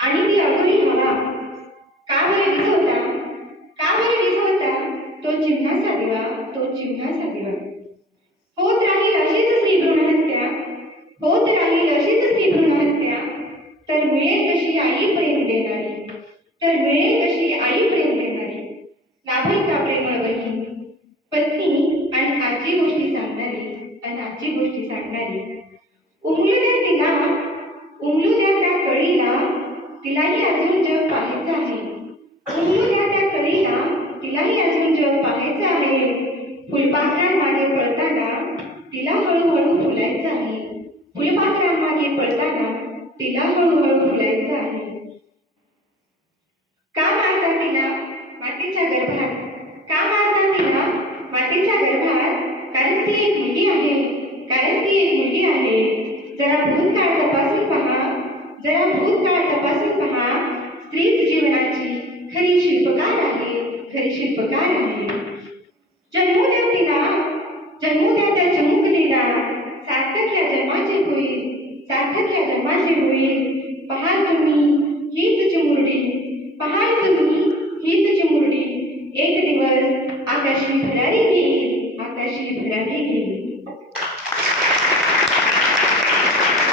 आणि ती अघोरी हवा का बरे विझवता, का बरे विझवता, तो चिन्हाचा दिवा, तो चिन्हाचा दिवा. होत राहील अशीच स्त्री भ्रूणहत्या, होत राहील अशीच स्त्री भ्रूणहत्या, तर मिळेल कशी आई प्रेम देणारी, तर मिळेल कशी आई प्रेम देणारी. लाभेल का प्रेमळ बहीण, पत्नी आणि आजी गोष्टी सांगणारी, आणि आजी गोष्टी सांगणारी. उमलू द्या तिला, उमलू द्या त्या कळीला, तिलाही अजून जग पाहायचं आहे. उमलू द्या त्या कळीला, तिलाही अजून जग पाहायचं आहे. फुलपाखरांमागे पळताना तिला हळूहळू फुलायचं आहे. फुलपाखरांमागे पळताना तिला हळूहळू फुलायचं आहे. का मारता तिला मातीच्या गर्भात, का मारता तिला मातीच्या गर्भात, कारण ती एक मुलगी आहे, कारण ती एक मुलगी आहे. जरा भूतकाळ तपासून पहा, जरा भूतकाळ तपासून पहा. स्त्रीच जीवनाची खरी शिल्पकार आहे, खरी शिल्पकार आहे. जन्मू द्या तिला, जन्मू द्या त्या चिमुकलीला, सार्थक या जन्माचे होईल, सार्थक या जन्माचे होईल. पहाल तुम्ही हीच चिमुरडी, पहाल तुम्ही हीच चिमुरडी, एक दिवस आकाशी भरारी